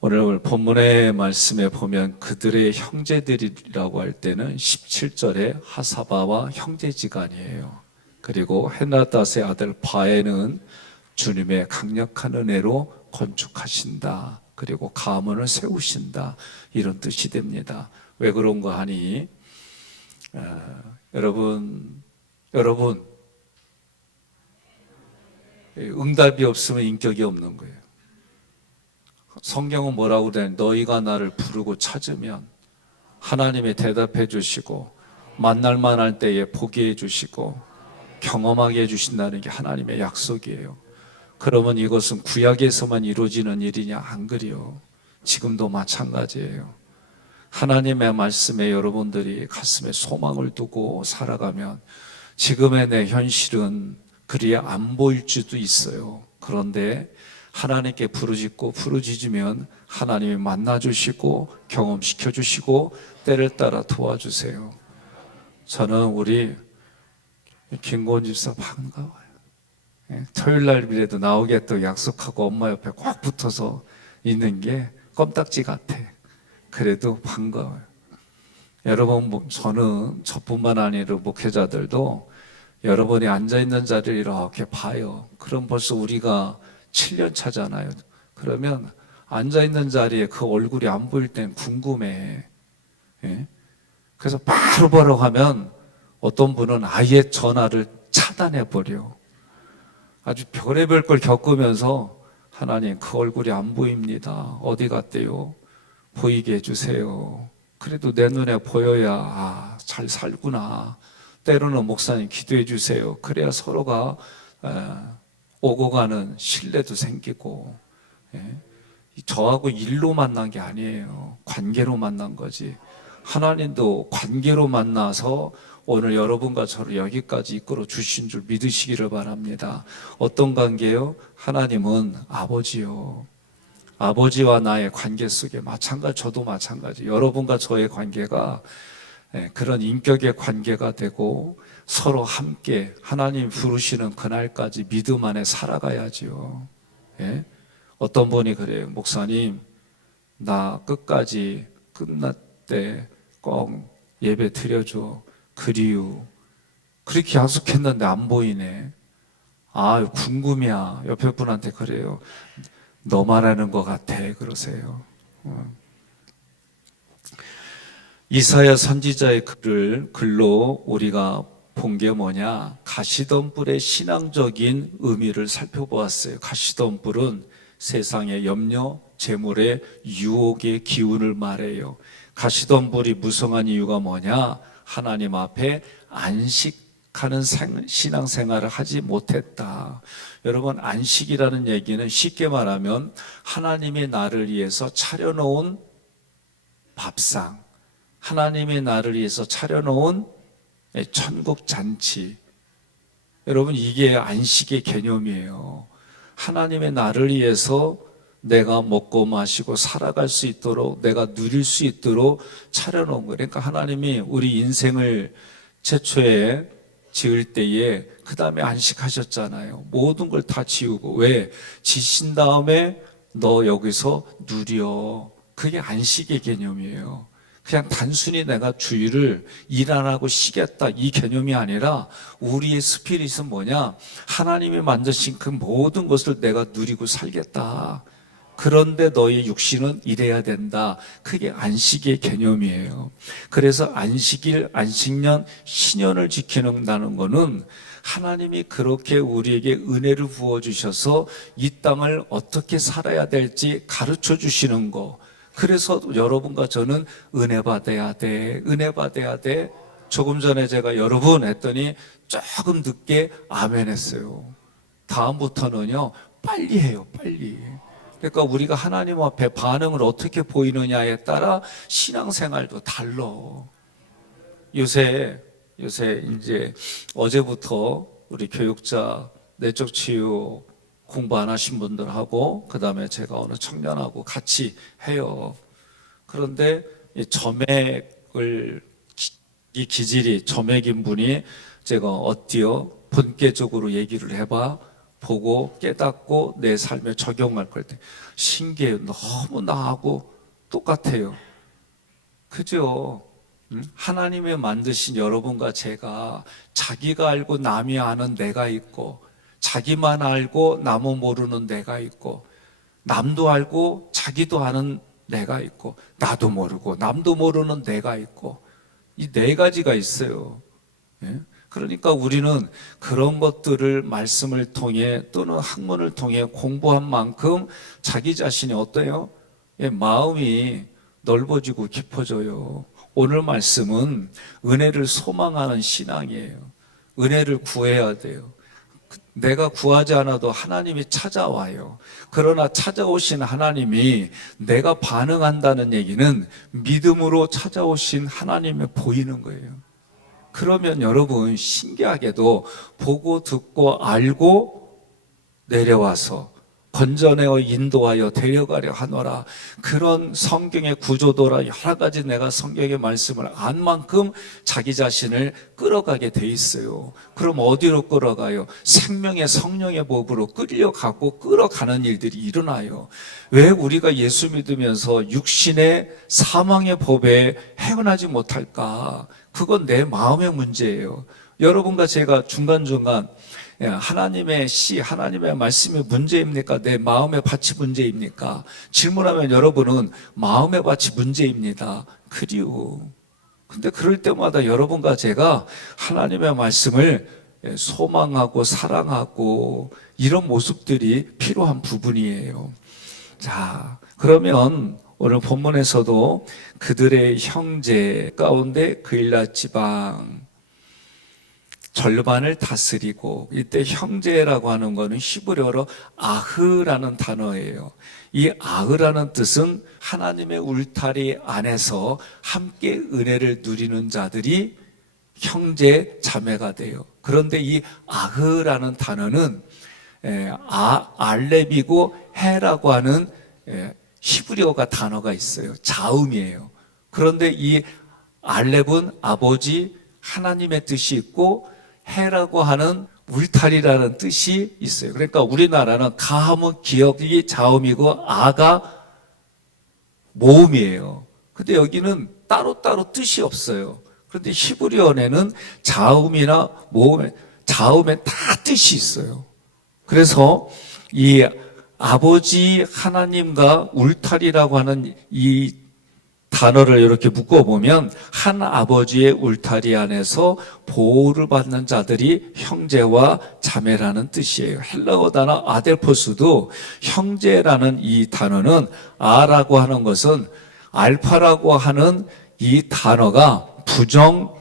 오늘 본문의 말씀에 보면 그들의 형제들이라고 할 때는 17절에 하사바와 형제지간이에요. 그리고 헤나닷의 아들 바에는 주님의 강력한 은혜로 건축하신다. 그리고 가문을 세우신다. 이런 뜻이 됩니다. 왜 그런가 하니 여러분 응답이 없으면 인격이 없는 거예요. 성경은 뭐라고 그래? 너희가 나를 부르고 찾으면 하나님이 대답해 주시고 만날 만할 때에 보게 해 주시고 경험하게 해 주신다는 게 하나님의 약속이에요. 그러면 이것은 구약에서만 이루어지는 일이냐? 안 그래요. 지금도 마찬가지예요. 하나님의 말씀에 여러분들이 가슴에 소망을 두고 살아가면 지금의 내 현실은 그리 안 보일 수도 있어요. 그런데 하나님께 부르짖으면 하나님이 만나주시고 경험시켜주시고 때를 따라 도와주세요. 저는 우리 김고은 집사 반가워요. 토요일 날이라도 나오겠다고 약속하고 엄마 옆에 꼭 붙어서 있는 게 껌딱지 같아. 그래도 반가워요. 여러분, 저는 저뿐만 아니라 목회자들도 여러분이 앉아있는 자리를 이렇게 봐요. 그럼 벌써 우리가 7년 차잖아요. 그러면 앉아있는 자리에 그 얼굴이 안 보일 땐 궁금해. 그래서 바로 하면 어떤 분은 아예 전화를 차단해버려. 아주 별의별 걸 겪으면서 하나님 그 얼굴이 안 보입니다. 어디 갔대요? 보이게 해주세요. 그래도 내 눈에 보여야 잘 살구나. 때로는 목사님 기도해 주세요. 그래야 서로가 오고 가는 신뢰도 생기고. 저하고 일로 만난 게 아니에요. 관계로 만난 거지. 하나님도 관계로 만나서 오늘 여러분과 저를 여기까지 이끌어 주신 줄 믿으시기를 바랍니다. 어떤 관계요? 하나님은 아버지요. 아버지와 나의 관계 속에 저도 마찬가지. 여러분과 저의 관계가 그런 인격의 관계가 되고 서로 함께 하나님 부르시는 그날까지 믿음 안에 살아가야지요. 어떤 분이 그래요. 목사님, 나 끝까지 끝날 때 꼭 예배 드려줘. 그리우. 그렇게 약속했는데 안 보이네. 궁금이야. 옆에 분한테 그래요. 너 말하는 것 같아. 그러세요. 이사야 선지자의 글로 우리가 본 게 뭐냐? 가시덤불의 신앙적인 의미를 살펴보았어요. 가시덤불은 세상의 염려, 재물의 유혹의 기운을 말해요. 가시덤불이 무성한 이유가 뭐냐? 하나님 앞에 안식하는 신앙생활을 하지 못했다. 여러분, 안식이라는 얘기는 쉽게 말하면 하나님이 나를 위해서 차려놓은 밥상, 하나님이 나를 위해서 차려놓은 천국 잔치. 여러분, 이게 안식의 개념이에요. 하나님의 나를 위해서 내가 먹고 마시고 살아갈 수 있도록, 내가 누릴 수 있도록 차려놓은 거예요. 그러니까 하나님이 우리 인생을 최초에 지을 때에 그 다음에 안식하셨잖아요. 모든 걸 다 지우고. 왜? 지신 다음에 너 여기서 누려. 그게 안식의 개념이에요. 그냥 단순히 내가 주일을 일 안 하고 쉬겠다 이 개념이 아니라 우리의 스피릿은 뭐냐? 하나님이 만드신 그 모든 것을 내가 누리고 살겠다. 그런데 너의 육신은 일해야 된다. 그게 안식의 개념이에요. 그래서 안식일, 안식년, 신년을 지키는다는 거는 하나님이 그렇게 우리에게 은혜를 부어주셔서 이 땅을 어떻게 살아야 될지 가르쳐 주시는 거. 그래서 여러분과 저는 은혜 받아야 돼. 은혜 받아야 돼. 조금 전에 제가 여러분 했더니 조금 늦게 아멘 했어요. 다음부터는요, 빨리 해요, 빨리. 그러니까 우리가 하나님 앞에 반응을 어떻게 보이느냐에 따라 신앙생활도 달라. 요새 이제 어제부터 우리 교육자 내적 치유 공부 안 하신 분들하고 그 다음에 제가 어느 청년하고 같이 해요. 그런데 이 기질이 점액인 분이 제가 어때요? 본격적으로 얘기를 해봐. 보고 깨닫고 내 삶에 적용할 걸 때 신기해요. 너무 나하고 똑같아요. 그죠? 하나님의 만드신 여러분과 제가 자기가 알고 남이 아는 내가 있고, 자기만 알고 남은 모르는 내가 있고, 남도 알고 자기도 아는 내가 있고, 나도 모르고 남도 모르는 내가 있고, 이 네 가지가 있어요. 예? 그러니까 우리는 그런 것들을 말씀을 통해 또는 학문을 통해 공부한 만큼 자기 자신이 어때요? 예, 마음이 넓어지고 깊어져요. 오늘 말씀은 은혜를 소망하는 신앙이에요. 은혜를 구해야 돼요. 내가 구하지 않아도 하나님이 찾아와요. 그러나 찾아오신 하나님이 내가 반응한다는 얘기는 믿음으로 찾아오신 하나님이 보이는 거예요. 그러면 여러분 신기하게도 보고 듣고 알고 내려와서 건져내어 인도하여 데려가려 하노라. 그런 성경의 구조도라 여러 가지 내가 성경의 말씀을 안 만큼 자기 자신을 끌어가게 돼 있어요. 그럼 어디로 끌어가요? 생명의 성령의 법으로 끌려가고 끌어가는 일들이 일어나요. 왜 우리가 예수 믿으면서 육신의 사망의 법에 헤어나지 못할까? 그건 내 마음의 문제예요. 여러분과 제가 중간중간 하나님의 시, 하나님의 말씀이 문제입니까? 내 마음의 밭이 문제입니까? 질문하면 여러분은 마음의 밭이 문제입니다. 그리요. 근데 그럴 때마다 여러분과 제가 하나님의 말씀을 소망하고 사랑하고 이런 모습들이 필요한 부분이에요. 자, 그러면 오늘 본문에서도 그들의 형제 가운데 그일라 지방 절반을 다스리고, 이때 형제라고 하는 것은 히브리어로 아흐라는 단어예요. 이 아흐라는 뜻은 하나님의 울타리 안에서 함께 은혜를 누리는 자들이 형제 자매가 돼요. 그런데 이 아흐라는 단어는 알렙이고 헤라고 하는 히브리어가 단어가 있어요. 자음이에요. 그런데 이 알렙은 아버지 하나님의 뜻이 있고 해라고 하는 울타리라는 뜻이 있어요. 그러니까 우리나라는 가하면 기억이 자음이고 아가 모음이에요. 근데 여기는 따로따로 뜻이 없어요. 그런데 히브리어에는 자음이나 모음에, 자음에 다 뜻이 있어요. 그래서 이 아버지 하나님과 울타리라고 하는 이 단어를 이렇게 묶어보면 한 아버지의 울타리 안에서 보호를 받는 자들이 형제와 자매라는 뜻이에요. 헬라어 단어 아델포스도 형제라는 이 단어는 아라고 하는 것은 알파라고 하는 이 단어가 부정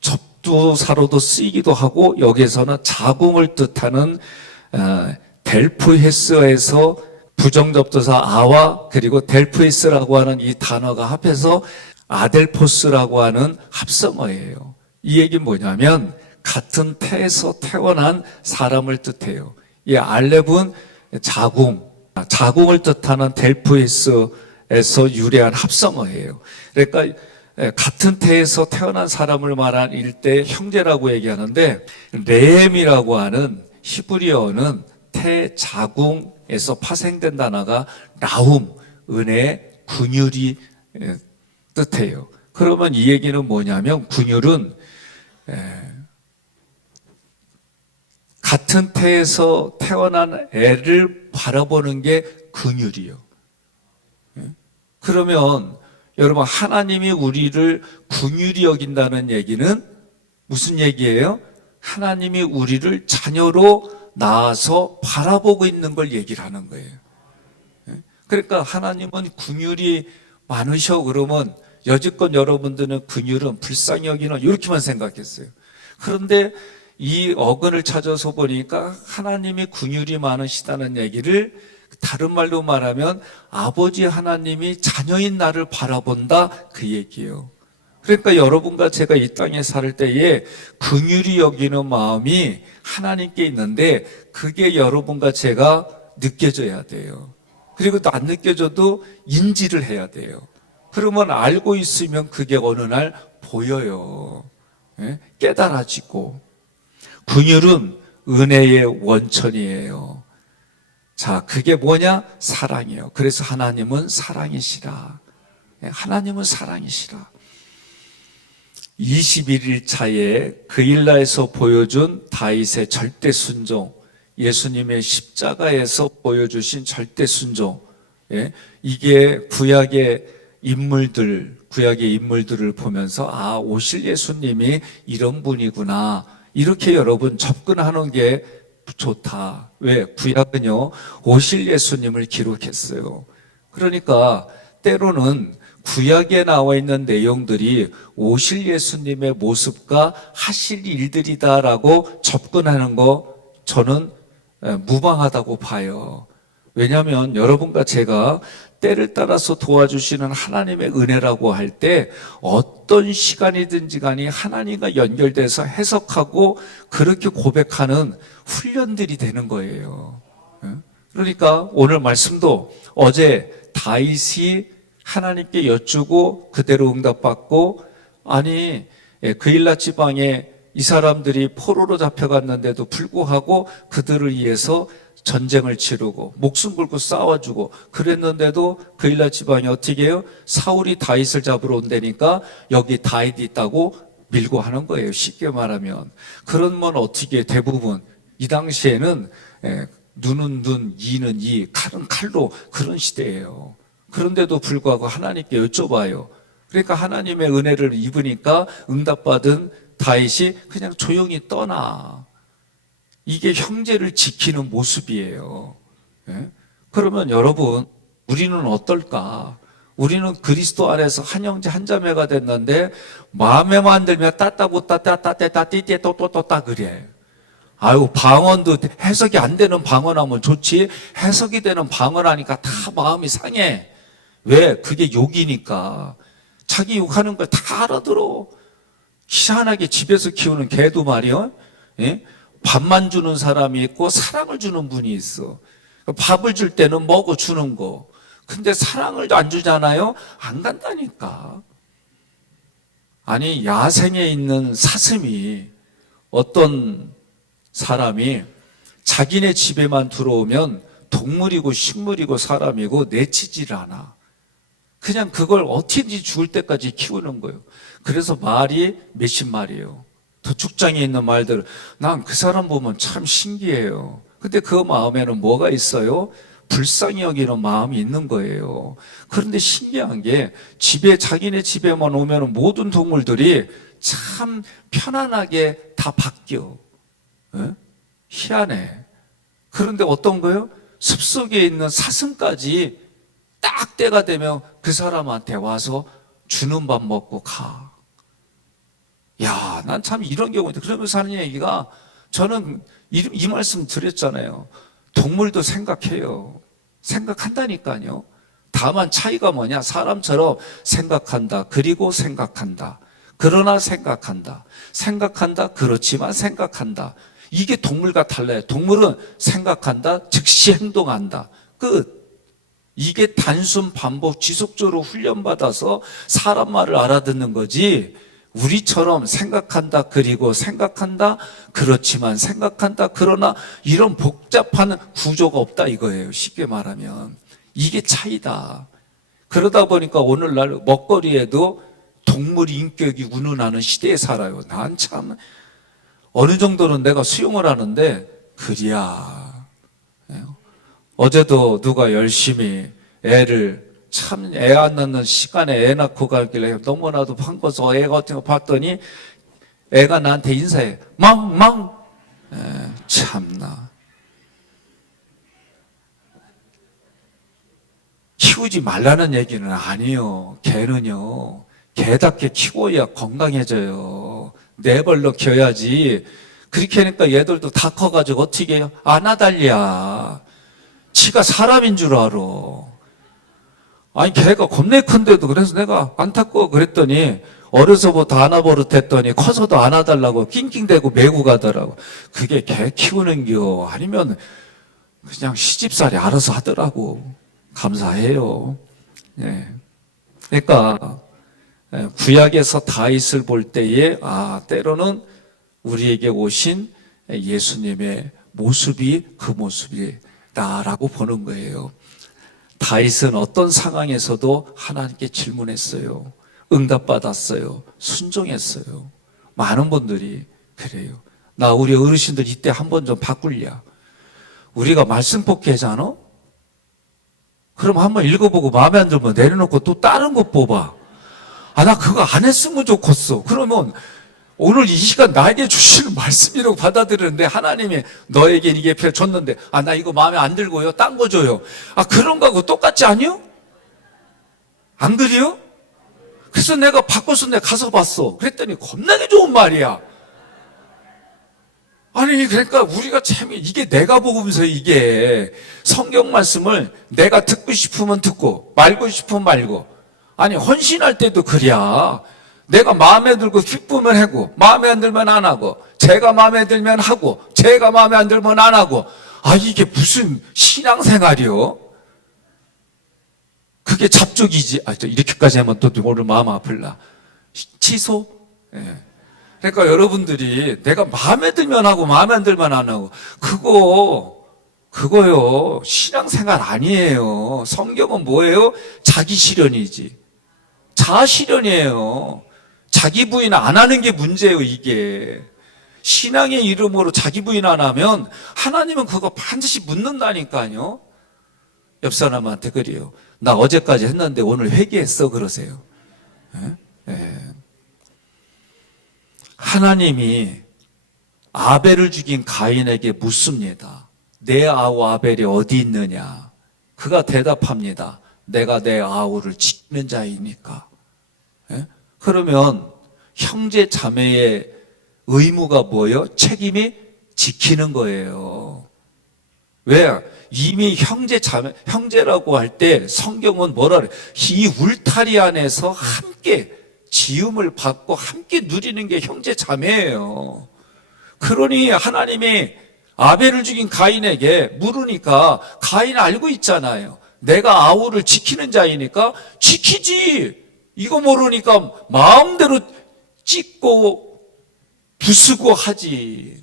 접두사로도 쓰이기도 하고, 여기에서는 자궁을 뜻하는 델프헤스에서 부정접두사 아와 그리고 델프이스라고 하는 이 단어가 합해서 아델포스라고 하는 합성어예요. 이 얘기는 뭐냐면 같은 태에서 태어난 사람을 뜻해요. 이 알렙은 자궁을 뜻하는 델프이스에서 유래한 합성어예요. 그러니까 같은 태에서 태어난 사람을 말할 때 형제라고 얘기하는데, 레헴이라고 하는 히브리어는 태자궁에서 파생된 단어가 라움, 은혜, 군율이 뜻해요. 그러면 이 얘기는 뭐냐면 군율은 같은 태에서 태어난 애를 바라보는 게 근율이요. 그러면 여러분, 하나님이 우리를 긍휼히 여긴다는 얘기는 무슨 얘기예요? 하나님이 우리를 자녀로 낳아서 바라보고 있는 걸 얘기를 하는 거예요. 그러니까 하나님은 긍휼이 많으셔 그러면 여지껏 여러분들은 긍휼은 불쌍히 여기는 이렇게만 생각했어요. 그런데 이 어근을 찾아서 보니까 하나님이 긍휼이 많으시다는 얘기를 다른 말로 말하면 아버지 하나님이 자녀인 나를 바라본다, 그 얘기예요. 그러니까 여러분과 제가 이 땅에 살 때에 긍휼히 여기는 마음이 하나님께 있는데 그게 여러분과 제가 느껴져야 돼요. 그리고 또 안 느껴져도 인지를 해야 돼요. 그러면 알고 있으면 그게 어느 날 보여요. 깨달아지고. 긍휼은 은혜의 원천이에요. 자, 그게 뭐냐? 사랑이에요. 그래서 하나님은 사랑이시라. 하나님은 사랑이시라. 21일 차에 그일라에서 보여준 다윗의 절대 순종, 예수님의 십자가에서 보여주신 절대 순종, 이게 구약의 인물들을 보면서 아, 오실 예수님이 이런 분이구나, 이렇게 여러분 접근하는 게 좋다. 왜? 구약은요, 오실 예수님을 기록했어요. 그러니까 때로는 구약에 나와 있는 내용들이 오실 예수님의 모습과 하실 일들이다라고 접근하는 거 저는 무방하다고 봐요. 왜냐하면 여러분과 제가 때를 따라서 도와주시는 하나님의 은혜라고 할 때 어떤 시간이든지 간에 하나님과 연결돼서 해석하고 그렇게 고백하는 훈련들이 되는 거예요. 그러니까 오늘 말씀도 어제 다윗이 하나님께 여쭈고 그대로 응답받고, 아니 그일라 지방에 이 사람들이 포로로 잡혀갔는데도 불구하고 그들을 위해서 전쟁을 치르고 목숨 걸고 싸워주고 그랬는데도 그일라 지방이 어떻게 해요? 사울이 다윗을 잡으러 온다니까 여기 다윗이 있다고 밀고 하는 거예요. 쉽게 말하면. 그러면 어떻게 대부분 이 당시에는 눈은 눈, 이는 이, 칼은 칼로 그런 시대예요. 그런데도 불구하고 하나님께 여쭤봐요. 그러니까 하나님의 은혜를 입으니까 응답받은 다윗이 그냥 조용히 떠나. 이게 형제를 지키는 모습이에요. 그러면 여러분, 우리는 어떨까? 우리는 그리스도 안에서 한 형제 한 자매가 됐는데 마음에만 들면 따따부따따따따띠띠 또또또따 그래. 아유, 방언도 해석이 안 되는 방언하면 좋지, 해석이 되는 방언하니까 다 마음이 상해. 왜? 그게 욕이니까. 자기 욕하는 걸 다 알아들어. 희한하게 집에서 키우는 개도 말이요, 밥만 주는 사람이 있고 사랑을 주는 분이 있어. 밥을 줄 때는 먹어주는 거. 근데 사랑을 안 주잖아요? 안 간다니까. 아니, 야생에 있는 사슴이, 어떤 사람이 자기네 집에만 들어오면 동물이고 식물이고 사람이고 내치질 않아. 그냥 그걸 어떻게든지 죽을 때까지 키우는 거예요. 그래서 말이 몇십 마리예요. 도축장에 있는 말들, 난 그 사람 보면 참 신기해요. 근데 그 마음에는 뭐가 있어요? 불쌍히 여기는 마음이 있는 거예요. 그런데 신기한 게 자기네 집에만 오면 모든 동물들이 참 편안하게 다 바뀌어. 희한해. 그런데 어떤 거요? 숲속에 있는 사슴까지 딱 때가 되면 그 사람한테 와서 주는 밥 먹고 가. 야, 난 참 이런 경우인데, 그러면서 하는 얘기가, 저는 이 말씀 드렸잖아요. 동물도 생각해요. 생각한다니까요. 다만 차이가 뭐냐? 사람처럼 생각한다. 그리고 생각한다. 그러나 생각한다. 생각한다. 그렇지만 생각한다. 이게 동물과 달라요. 동물은 생각한다. 즉시 행동한다. 끝. 이게 단순 반복 지속적으로 훈련받아서 사람 말을 알아듣는 거지, 우리처럼 생각한다, 그리고 생각한다, 그렇지만 생각한다, 그러나 이런 복잡한 구조가 없다 이거예요. 쉽게 말하면. 이게 차이다. 그러다 보니까 오늘날 먹거리에도 동물 인격이 운운하는 시대에 살아요. 난 참 어느 정도는 내가 수용을 하는데 그래야. 어제도 누가 열심히 애를, 참 애 안 낳는 시간에 애 낳고 가길래 너무나도 반가워서 애 같은 거 봤더니 애가 나한테 인사해. 망. 참나. 키우지 말라는 얘기는 아니에요. 개는요, 개답게 키워야 건강해져요. 내벌로 키워야지. 그렇게 하니까 얘들도 다 커가지고 어떻게 해요? 아나달리야. 지가 사람인 줄 알아. 아니, 개가 겁내 큰데도. 그래서 내가 안타까워 그랬더니 어려서부터 안아버릇했더니 커서도 안아달라고 낑낑대고 메고 가더라고. 그게 개 키우는겨? 아니면 그냥 시집살이 알아서 하더라고. 감사해요. 그러니까 구약에서 다윗을 볼 때에 때로는 우리에게 오신 예수님의 모습이 그 모습이다라고 보는 거예요. 다윗은 어떤 상황에서도 하나님께 질문했어요. 응답받았어요. 순종했어요. 많은 분들이 그래요. 나 우리 어르신들 이때 한번 좀 바꿀랴. 우리가 말씀 뽑기 하잖아? 그럼 한번 읽어보고 마음에 안 들면 내려놓고 또 다른 거 뽑아. 아, 나 그거 안 했으면 좋겠어. 그러면 오늘 이 시간 나에게 주시는 말씀이라고 받아들이는데 하나님이 너에게 이게 줬는데 아, 나 이거 마음에 안 들고요. 딴 거 줘요. 아, 그런 거하고 똑같지 않요? 안 그래요? 그래서 내가 바꿔서 내가 가서 봤어. 그랬더니 겁나게 좋은 말이야. 아니, 그러니까 우리가 참, 이게 내가 복음서 이게 성경 말씀을 내가 듣고 싶으면 듣고, 말고 싶으면 말고. 아니, 헌신할 때도 그래야. 내가 마음에 들고 기쁘면 하고, 마음에 안 들면 안 하고, 제가 마음에 들면 하고, 제가 마음에 안 들면 안 하고. 아, 이게 무슨 신앙생활이요? 그게 잡족이지. 아, 이렇게까지 하면 또 오늘 마음 아플라. 취소? 예. 그러니까 여러분들이 내가 마음에 들면 하고 마음에 안 들면 안 하고 그거요 신앙생활 아니에요. 성경은 뭐예요? 자기 실현이지. 자아 실현이에요. 자기 부인 안 하는 게 문제예요. 이게 신앙의 이름으로 자기 부인 안 하면 하나님은 그거 반드시 묻는다니까요. 옆 사람한테 그래요. 나 어제까지 했는데 오늘 회개했어 그러세요. 예? 예. 하나님이 아벨을 죽인 가인에게 묻습니다. 내 아우 아벨이 어디 있느냐? 그가 대답합니다. 내가 내 아우를 지키는 자이니까. 예? 그러면 형제 자매의 의무가 뭐예요? 책임이 지키는 거예요. 왜? 이미 형제 자매, 형제라고 할 때 성경은 뭐라 그래? 이 울타리 안에서 함께 지음을 받고 함께 누리는 게 형제 자매예요. 그러니 하나님이 아벨을 죽인 가인에게 물으니까 가인 알고 있잖아요. 내가 아우를 지키는 자이니까 지키지. 이거 모르니까 마음대로 찢고 부수고 하지.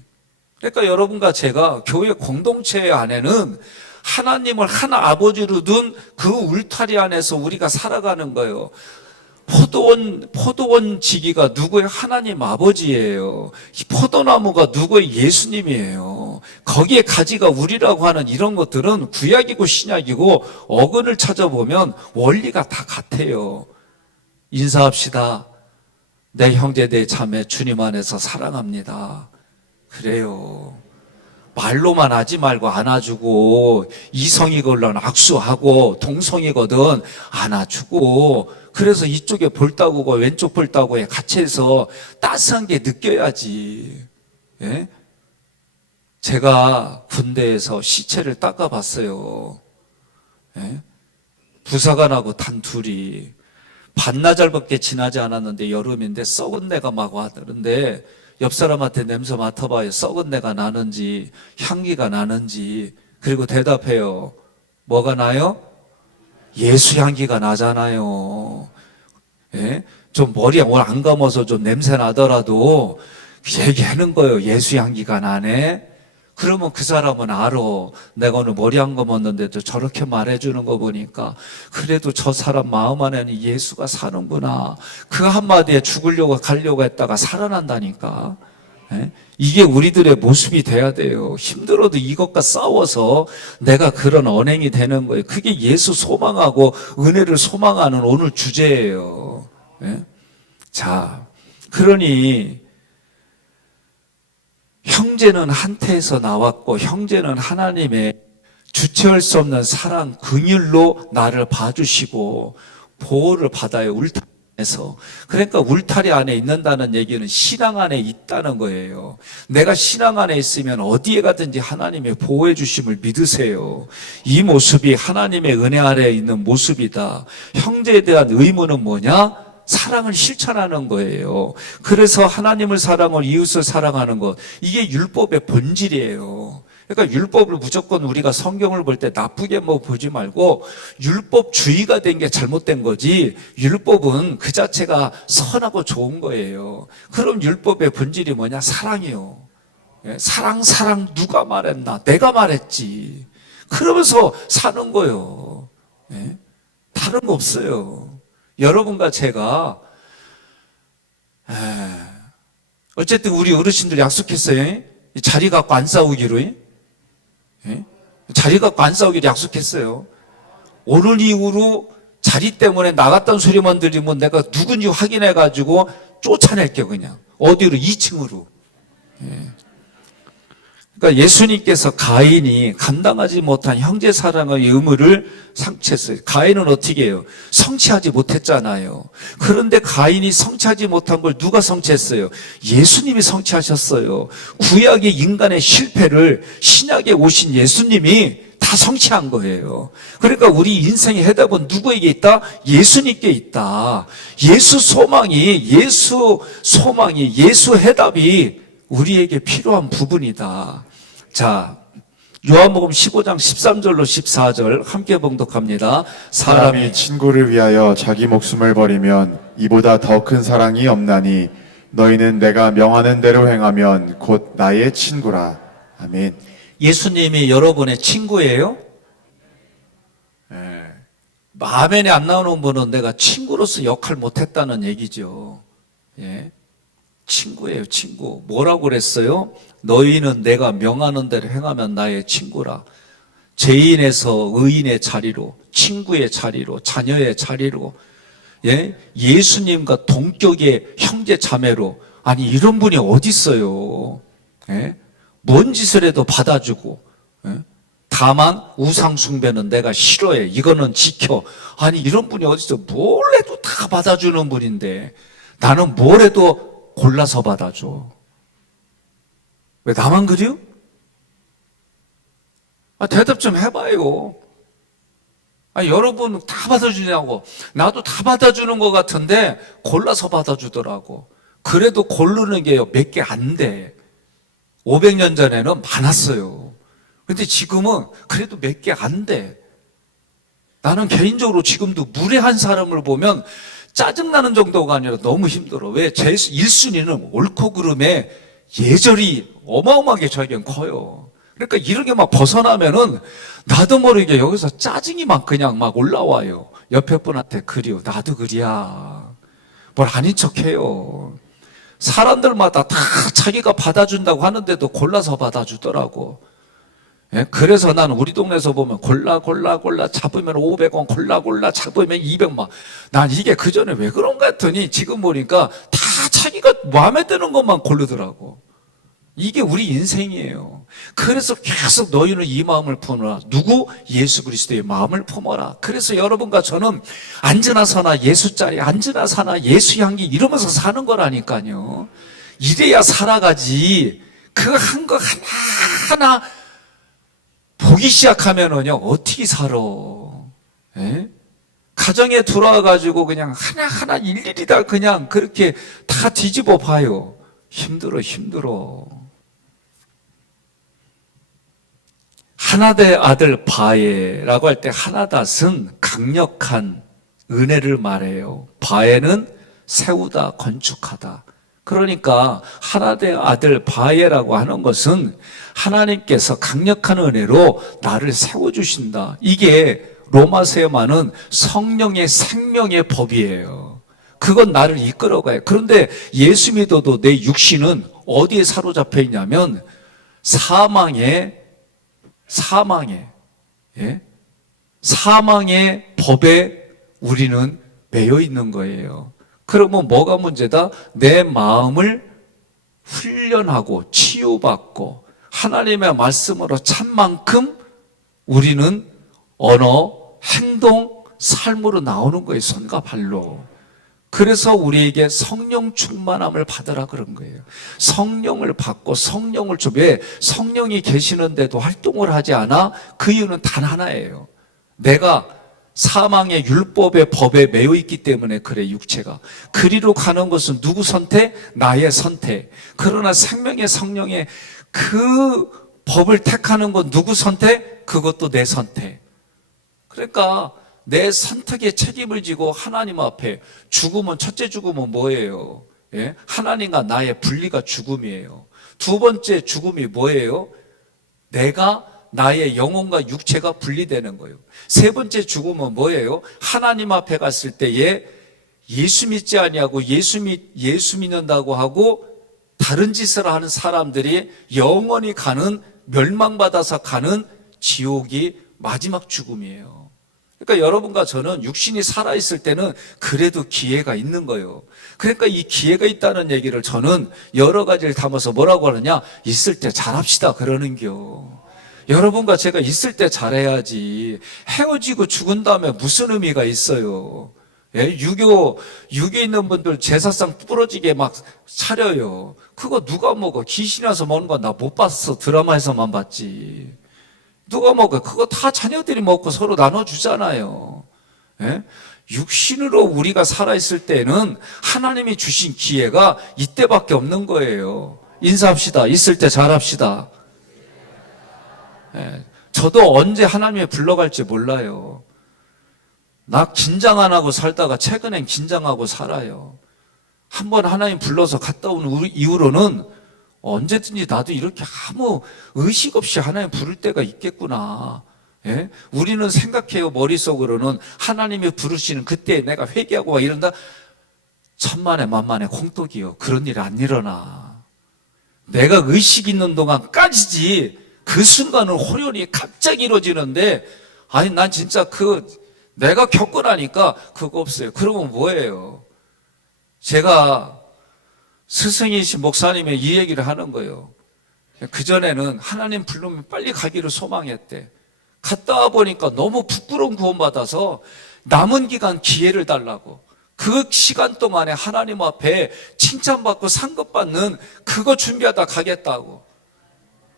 그러니까 여러분과 제가 교회 공동체 안에는 하나님을 한 아버지로 둔 그 울타리 안에서 우리가 살아가는 거예요. 포도원 지기가 누구의? 하나님 아버지예요. 포도나무가 누구의? 예수님이에요. 거기에 가지가 우리라고 하는 이런 것들은 구약이고 신약이고 어근을 찾아보면 원리가 다 같아요. 인사합시다. 내 형제 내 자매 주님 안에서 사랑합니다. 그래요. 말로만 하지 말고 안아주고, 이성이걸로는 악수하고, 동성이거든 안아주고, 그래서 이쪽에 볼따구고 왼쪽 볼따구에 같이 해서 따스한 게 느껴야지. 예? 제가 군대에서 시체를 닦아봤어요. 예? 부사관하고 단 둘이 반나절밖에 지나지 않았는데 여름인데 썩은 내가 막 와드는데 옆 사람한테 냄새 맡아봐요. 썩은 내가 나는지 향기가 나는지. 그리고 대답해요. 뭐가 나요? 예수 향기가 나잖아요. 예? 좀 머리에 오늘 안 감아서 좀 냄새 나더라도 얘기하는 거예요. 예수 향기가 나네. 그러면 그 사람은 알아. 내가 오늘 머리 안 감았는데도 저렇게 말해주는 거 보니까 그래도 저 사람 마음 안에는 예수가 사는구나. 그 한마디에 죽으려고 가려고 했다가 살아난다니까. 예? 이게 우리들의 모습이 돼야 돼요. 힘들어도 이것과 싸워서 내가 그런 언행이 되는 거예요. 그게 예수 소망하고 은혜를 소망하는 오늘 주제예요. 예? 자, 그러니 형제는 한태에서 나왔고 형제는 하나님의 주체할 수 없는 사랑, 긍휼로 나를 봐주시고 보호를 받아요. 울타리에서. 그러니까 울타리 안에 있는다는 얘기는 신앙 안에 있다는 거예요. 내가 신앙 안에 있으면 어디에 가든지 하나님의 보호해 주심을 믿으세요. 이 모습이 하나님의 은혜 아래에 있는 모습이다. 형제에 대한 의무는 뭐냐? 사랑을 실천하는 거예요. 그래서 하나님을 사랑하고 이웃을 사랑하는 것, 이게 율법의 본질이에요. 그러니까 율법을 무조건 우리가 성경을 볼 때 나쁘게 뭐 보지 말고 율법주의가 된 게 잘못된 거지, 율법은 그 자체가 선하고 좋은 거예요. 그럼 율법의 본질이 뭐냐? 사랑이요. 예? 사랑 누가 말했나? 내가 말했지. 그러면서 사는 거예요. 예? 다른 거 없어요. 여러분과 제가 어쨌든 우리 어르신들 약속했어요. 자리 갖고 안 싸우기로. 예? 자리 갖고 안 싸우기로 약속했어요. 오늘 이후로 자리 때문에 나갔던 소리만 들리면 내가 누군지 확인해가지고 쫓아낼게요. 그냥 어디로? 2층으로. 그러니까 예수님께서 가인이 감당하지 못한 형제 사랑의 의무를 상치했어요. 가인은 어떻게 해요? 성취하지 못했잖아요. 그런데 가인이 성취하지 못한 걸 누가 성취했어요? 예수님이 성취하셨어요. 구약의 인간의 실패를 신약에 오신 예수님이 다 성취한 거예요. 그러니까 우리 인생의 해답은 누구에게 있다? 예수님께 있다. 예수 소망이 예수 해답이 우리에게 필요한 부분이다. 자, 요한복음 15장 13절로 14절 함께 봉독합니다. 사람이 친구를 위하여 자기 목숨을 버리면 이보다 더 큰 사랑이 없나니 너희는 내가 명하는 대로 행하면 곧 나의 친구라. 아멘. 예수님이 여러분의 친구예요? 아멘이 안 나오는 분은 내가 친구로서 역할 못했다는 얘기죠. 예. 친구예요, 친구. 뭐라고 그랬어요? 너희는 내가 명하는 대로 행하면 나의 친구라. 죄인에서 의인의 자리로, 친구의 자리로, 자녀의 자리로, 예? 예수님과 동격의 형제 자매로. 아니 이런 분이 어디 있어요? 예? 뭔 짓을 해도 받아주고, 예? 다만 우상 숭배는 내가 싫어해. 이거는 지켜. 아니 이런 분이 어디 있어? 뭘 해도 다 받아주는 분인데 나는 뭘 해도 골라서 받아줘. 왜 나만 그래요? 대답 좀 해봐요. 여러분 다 받아주냐고. 나도 다 받아주는 것 같은데 골라서 받아주더라고. 그래도 고르는 게 몇 개 안 돼. 500년 전에는 많았어요. 근데 지금은 그래도 몇 개 안 돼. 나는 개인적으로 지금도 무례한 사람을 보면 짜증나는 정도가 아니라 너무 힘들어. 왜? 제 1순위는 옳고 그름의 예절이 어마어마하게 저에겐 커요. 그러니까 이런 게 막 벗어나면은 나도 모르게 여기서 짜증이 막 그냥 막 올라와요. 옆에 분한테 그리요. 나도 그리야. 뭘 아닌 척 해요. 사람들마다 다 자기가 받아준다고 하는데도 골라서 받아주더라고. 예? 그래서 나는 우리 동네에서 보면 골라 잡으면 500원, 골라 잡으면 200만. 난 이게 그전에 왜 그런가 했더니 지금 보니까 다 자기가 마음에 드는 것만 고르더라고. 이게 우리 인생이에요. 그래서 계속 너희는 이 마음을 품어라. 누구? 예수 그리스도의 마음을 품어라. 그래서 여러분과 저는 앉으나 서나 예수 자리, 앉으나 서나 예수 향기 이러면서 사는 거라니까요. 이래야 살아가지. 그 한 거 하나하나 보기 시작하면은요, 어떻게 살아? 예? 가정에 들어와가지고 그냥 하나하나 일일이 다 그냥 그렇게 다 뒤집어 봐요. 힘들어. 하나대 아들 바에라고 할 때 하나닷은 강력한 은혜를 말해요. 바에는 세우다, 건축하다. 그러니까 하나대 아들 바에라고 하는 것은 하나님께서 강력한 은혜로 나를 세워주신다. 이게 로마서에 많은 성령의 생명의 법이에요. 그건 나를 이끌어가요. 그런데 예수 믿어도 내 육신은 어디에 사로잡혀 있냐면 사망의 법에 우리는 매여 있는 거예요. 그러면 뭐가 문제다? 내 마음을 훈련하고 치유받고 하나님의 말씀으로 찬 만큼 우리는 언어, 행동, 삶으로 나오는 거예요. 손과 발로. 그래서 우리에게 성령 충만함을 받으라 그런 거예요. 성령을 받고 성령을 줘. 왜? 성령이 계시는데도 활동을 하지 않아? 그 이유는 단 하나예요. 내가 사망의 율법의 법에 매여 있기 때문에 그래. 육체가 그리로 가는 것은 누구 선택? 나의 선택. 그러나 생명의 성령의 그 법을 택하는 건 누구 선택? 그것도 내 선택. 그러니까 내 선택에 책임을 지고 하나님 앞에 죽음은, 첫째 죽음은 뭐예요? 예? 하나님과 나의 분리가 죽음이에요. 두 번째 죽음이 뭐예요? 내가 나의 영혼과 육체가 분리되는 거예요. 세 번째 죽음은 뭐예요? 하나님 앞에 갔을 때에 예수 믿지 아니하고 예수 믿는다고 하고 다른 짓을 하는 사람들이 영원히 가는, 멸망받아서 가는 지옥이 마지막 죽음이에요. 그러니까 여러분과 저는 육신이 살아있을 때는 그래도 기회가 있는 거예요. 그러니까 이 기회가 있다는 얘기를 저는 여러 가지를 담아서 뭐라고 하느냐, 있을 때 잘합시다 그러는겨. 여러분과 제가 있을 때 잘해야지. 헤어지고 죽은 다음에 무슨 의미가 있어요? 예? 유교 있는 분들 제사상 부러지게 막 차려요. 그거 누가 먹어? 귀신이 와서 먹는 거 나 못 봤어. 드라마에서만 봤지. 누가 먹어? 그거 다 자녀들이 먹고 서로 나눠주잖아요. 예? 육신으로 우리가 살아있을 때는 하나님이 주신 기회가 이때밖에 없는 거예요. 인사합시다. 있을 때 잘합시다. 예, 저도 언제 하나님이 불러갈지 몰라요. 나 긴장 안 하고 살다가 최근엔 긴장하고 살아요. 한번 하나님 불러서 갔다 온 이후로는 언제든지 나도 이렇게 아무 의식 없이 하나님 부를 때가 있겠구나. 예? 우리는 생각해요. 머릿속으로는 하나님이 부르시는 그때 내가 회개하고 막 이런다. 천만에 만만에 콩떡이요. 그런 일이 안 일어나. 내가 의식 있는 동안까지지 그 순간은 호련이 갑자기 이루어지는데, 아니 난 진짜 내가 겪고 나니까 그거 없어요. 그러면 뭐예요? 제가 스승이신 목사님의 이 얘기를 하는 거예요. 그전에는 하나님 부르면 빨리 가기를 소망했대. 갔다 와 보니까 너무 부끄러운 구원받아서 남은 기간 기회를 달라고. 그 시간 동안에 하나님 앞에 칭찬받고 상급받는 그거 준비하다 가겠다고.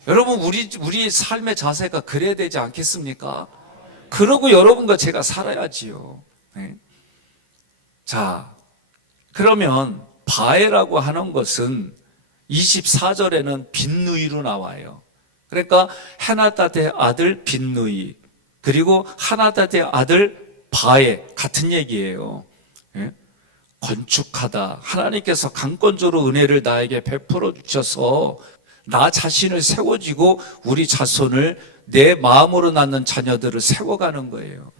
여러분, 우리 삶의 자세가 그래야 되지 않겠습니까? 그러고 여러분과 제가 살아야지요. 네. 자, 그러면 바에라고 하는 것은 24절에는 빈누이로 나와요. 그러니까 헤나다드의 아들 빈누이, 그리고 하나다드의 아들 바에, 같은 얘기예요. 네. 건축하다. 하나님께서 강권적으로 은혜를 나에게 베풀어 주셔서 나 자신을 세워지고 우리 자손을, 내 마음으로 낳는 자녀들을 세워가는 거예요.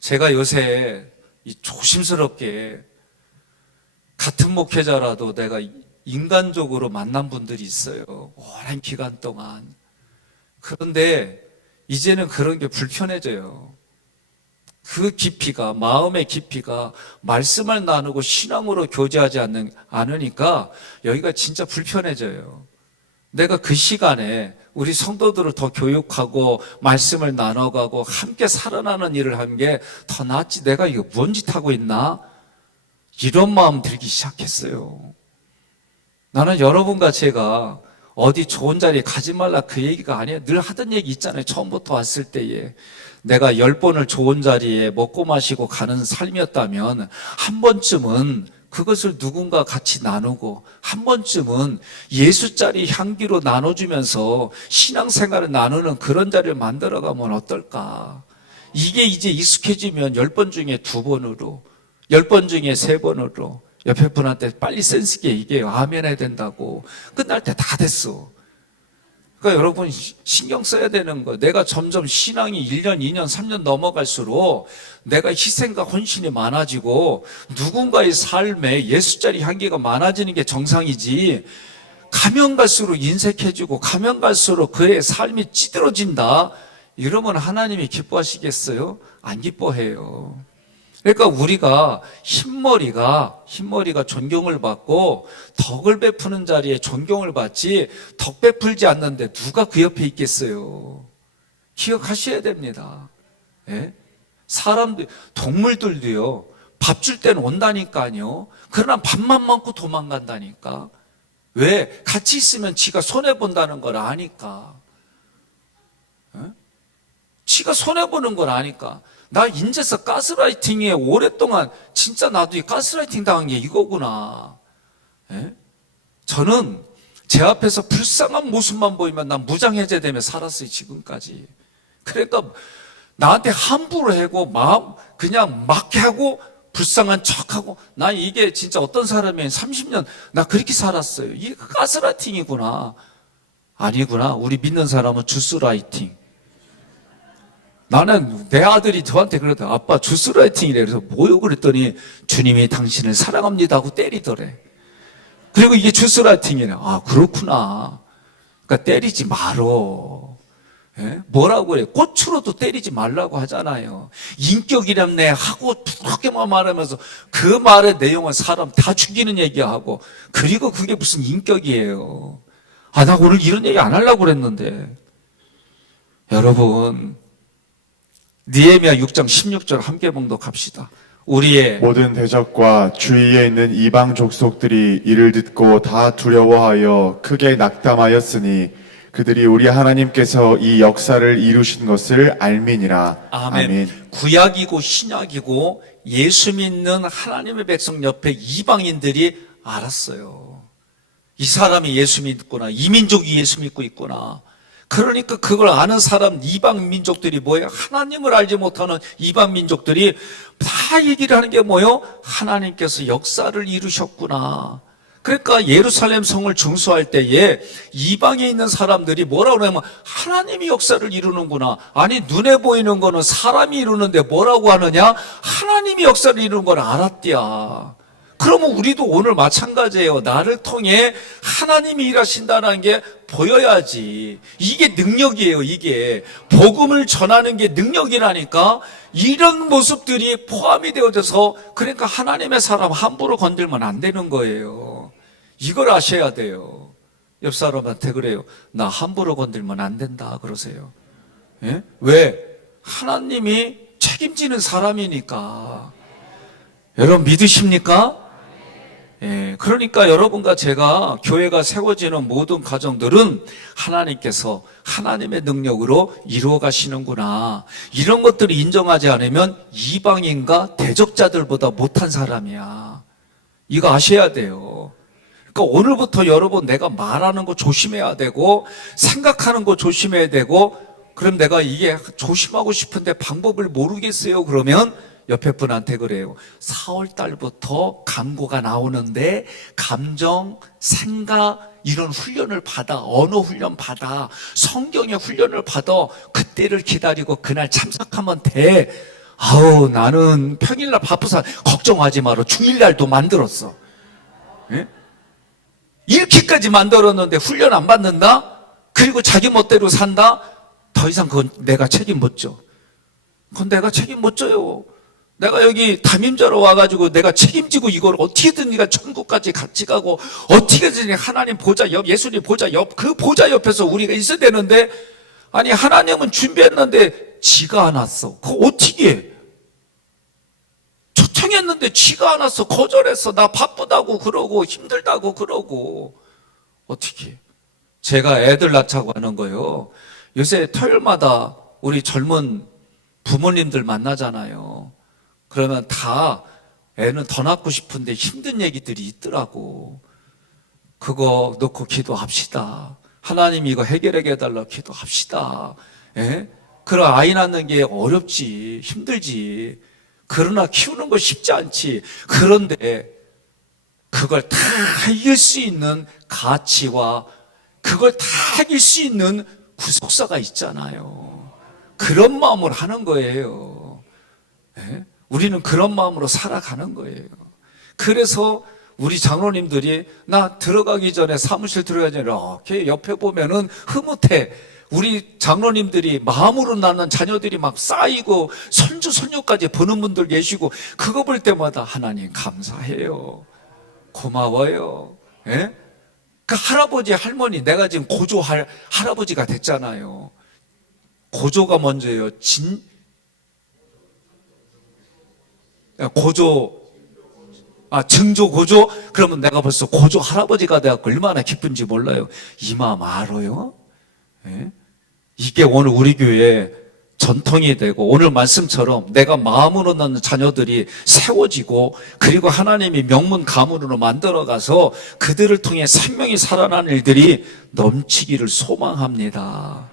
제가 요새 조심스럽게 같은 목회자라도 내가 인간적으로 만난 분들이 있어요. 오랜 기간 동안. 그런데 이제는 그런 게 불편해져요. 그 깊이가, 마음의 깊이가 말씀을 나누고 신앙으로 교제하지 않으니까 여기가 진짜 불편해져요. 내가 그 시간에 우리 성도들을 더 교육하고 말씀을 나눠가고 함께 살아나는 일을 하는 게 더 낫지. 내가 이거 뭔 짓 하고 있나? 이런 마음 들기 시작했어요. 나는 여러분과 제가 어디 좋은 자리에 가지 말라 그 얘기가 아니에요. 늘 하던 얘기 있잖아요. 처음부터 왔을 때에. 내가 10번을 좋은 자리에 먹고 마시고 가는 삶이었다면 한 번쯤은 그것을 누군가 같이 나누고 한 번쯤은 예수짜리 향기로 나눠주면서 신앙생활을 나누는 그런 자리를 만들어가면 어떨까? 이게 이제 익숙해지면 10번 중에 2번으로, 10번 중에 3번으로 옆에 분한테 빨리 센스있게 얘기해요. 아멘 해야 된다고. 끝날 때 다 됐어. 그러니까 여러분 신경 써야 되는 거예요. 내가 점점 신앙이 1년, 2년, 3년 넘어갈수록 내가 희생과 헌신이 많아지고 누군가의 삶에 예수짜리 향기가 많아지는 게 정상이지, 가면 갈수록 인색해지고 가면 갈수록 그의 삶이 찌들어진다, 이러면 하나님이 기뻐하시겠어요? 안 기뻐해요. 그러니까 우리가 흰머리가 존경을 받고 덕을 베푸는 자리에 존경을 받지, 덕 베풀지 않는데 누가 그 옆에 있겠어요? 기억하셔야 됩니다. 예? 사람들, 동물들도요, 밥 줄 때는 온다니까요. 그러나 밥만 먹고 도망간다니까. 왜? 같이 있으면 지가 손해본다는 걸 아니까. 예? 지가 손해보는 걸 아니까. 나 인제서 가스라이팅에 오랫동안 진짜 나도 이 가스라이팅 당한 게 이거구나. 예? 저는 제 앞에서 불쌍한 모습만 보이면 난 무장해제되며 살았어요, 지금까지. 그러니까 나한테 함부로 하고 마음 그냥 막 하고 불쌍한 척하고, 나 이게 진짜 어떤 사람이 30년 나 그렇게 살았어요. 이게 가스라이팅이구나. 아니구나. 우리 믿는 사람은 주스라이팅. 나는 내 아들이 저한테 그러더라. 아빠 주스라이팅이래. 그래서 뭐요? 그랬더니 주님이 당신을 사랑합니다 하고 때리더래. 그리고 이게 주스라이팅이래. 아, 그렇구나. 그러니까 때리지 말어. 예? 뭐라고 그래? 꽃으로도 때리지 말라고 하잖아요. 인격이랍네 하고 그렇게만 말하면서 그 말의 내용은 사람 다 죽이는 얘기하고, 그리고 그게 무슨 인격이에요. 아, 나 오늘 이런 얘기 안 하려고 그랬는데. 여러분, 느헤미야 6장 16절 함께 봉독합시다. 우리의 모든 대적과 주위에 있는 이방 족속들이 이를 듣고 다 두려워하여 크게 낙담하였으니 그들이 우리 하나님께서 이 역사를 이루신 것을 알미니라. 아멘. 구약이고 신약이고 예수 믿는 하나님의 백성 옆에 이방인들이 알았어요. 이 사람이 예수 믿구나. 이 민족이 예수 믿고 있구나. 그러니까 그걸 아는 사람, 이방 민족들이 뭐예요? 하나님을 알지 못하는 이방 민족들이 다 얘기를 하는 게 뭐예요? 하나님께서 역사를 이루셨구나. 그러니까 예루살렘 성을 중수할 때에 이방에 있는 사람들이 뭐라고 그러냐면 하나님이 역사를 이루는구나. 아니, 눈에 보이는 거는 사람이 이루는데 뭐라고 하느냐? 하나님이 역사를 이루는 걸 알았디야. 그러면 우리도 오늘 마찬가지예요. 나를 통해 하나님이 일하신다는 게 보여야지. 이게 능력이에요. 이게 복음을 전하는 게 능력이라니까. 이런 모습들이 포함이 되어져서, 그러니까 하나님의 사람 함부로 건들면 안 되는 거예요. 이걸 아셔야 돼요. 옆 사람한테 그래요. 나 함부로 건들면 안 된다 그러세요. 예? 왜? 하나님이 책임지는 사람이니까. 여러분 믿으십니까? 예, 그러니까 여러분과 제가 교회가 세워지는 모든 과정들은 하나님께서 하나님의 능력으로 이루어 가시는구나. 이런 것들을 인정하지 않으면 이방인과 대적자들보다 못한 사람이야. 이거 아셔야 돼요. 그러니까 오늘부터 여러분, 내가 말하는 거 조심해야 되고 생각하는 거 조심해야 되고, 그럼 내가 이게 조심하고 싶은데 방법을 모르겠어요. 그러면 옆에 분한테 그래요. 4월 달부터 감고가 나오는데 감정, 생각 이런 훈련을 받아. 언어 훈련 받아. 성경의 훈련을 받아. 그때를 기다리고 그날 참석하면 돼. 아우, 나는 평일날 바쁘사. 걱정하지 마라. 주일날도 만들었어. 예? 이렇게까지 만들었는데 훈련 안 받는다? 그리고 자기 멋대로 산다? 더 이상 그건 내가 책임 못 져. 그건 내가 책임 못 져요. 내가 여기 담임자로 와가지고 내가 책임지고 이걸 어떻게든 네가 천국까지 같이 가고 어떻게든 하나님 보좌 옆, 예수님 보좌 옆, 그 보좌 옆에서 우리가 있어야 되는데, 아니 하나님은 준비했는데 지가 안 왔어. 그거 어떻게 해? 초청했는데 지가 안 왔어. 거절했어. 나 바쁘다고 그러고 힘들다고 그러고. 어떻게 해? 제가 애들 낳자고 하는 거예요. 요새 토요일마다 우리 젊은 부모님들 만나잖아요. 그러면 다 애는 더 낳고 싶은데 힘든 얘기들이 있더라고. 그거 놓고 기도합시다. 하나님 이거 해결하게 해달라고 기도합시다. 예? 그럼 아이 낳는 게 어렵지, 힘들지. 그러나 키우는 거 쉽지 않지. 그런데 그걸 다 이길 수 있는 가치와 그걸 다 이길 수 있는 구속사가 있잖아요. 그런 마음으로 하는 거예요. 예? 우리는 그런 마음으로 살아가는 거예요. 그래서 우리 장로님들이 나 들어가기 전에, 사무실 들어가기 전에 이렇게 옆에 보면은 흐뭇해. 우리 장로님들이 마음으로 낳는 자녀들이 막 쌓이고 손주 손녀까지 보는 분들 계시고, 그거 볼 때마다 하나님 감사해요. 고마워요. 예? 그 할아버지 할머니, 내가 지금 고조 할아버지가 됐잖아요. 고조가 먼저예요. 증조 고조? 그러면 내가 벌써 고조 할아버지가 돼갖고 얼마나 기쁜지 몰라요. 이 마음 알아요? 예? 이게 오늘 우리 교회에 전통이 되고, 오늘 말씀처럼 내가 마음으로 낳는 자녀들이 세워지고, 그리고 하나님이 명문 가문으로 만들어가서 그들을 통해 생명이 살아나는 일들이 넘치기를 소망합니다.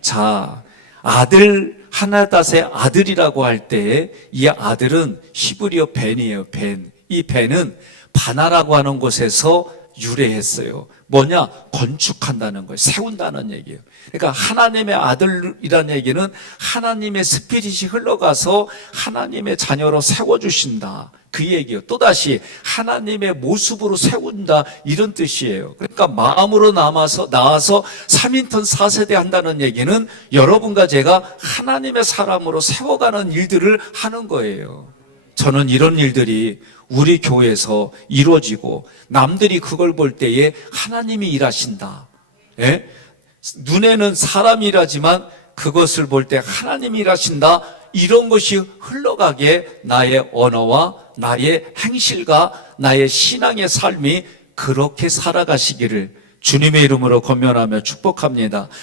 자, 아들 하나닷의 아들이라고 할 때 이 아들은 히브리어 벤이에요. 벤. 이 벤은 바나라고 하는 곳에서 유래했어요. 뭐냐? 건축한다는 거예요. 세운다는 얘기예요. 그러니까 하나님의 아들이라는 얘기는 하나님의 스피릿이 흘러가서 하나님의 자녀로 세워주신다. 그 얘기예요. 또다시 하나님의 모습으로 세운다. 이런 뜻이에요. 그러니까 마음으로 나와서 3인턴 4세대 한다는 얘기는 여러분과 제가 하나님의 사람으로 세워가는 일들을 하는 거예요. 저는 이런 일들이 우리 교회에서 이루어지고 남들이 그걸 볼 때에 하나님이 일하신다. 예? 눈에는 사람이 일하지만 그것을 볼 때 하나님이 일하신다. 이런 것이 흘러가게 나의 언어와 나의 행실과 나의 신앙의 삶이 그렇게 살아가시기를 주님의 이름으로 권면하며 축복합니다.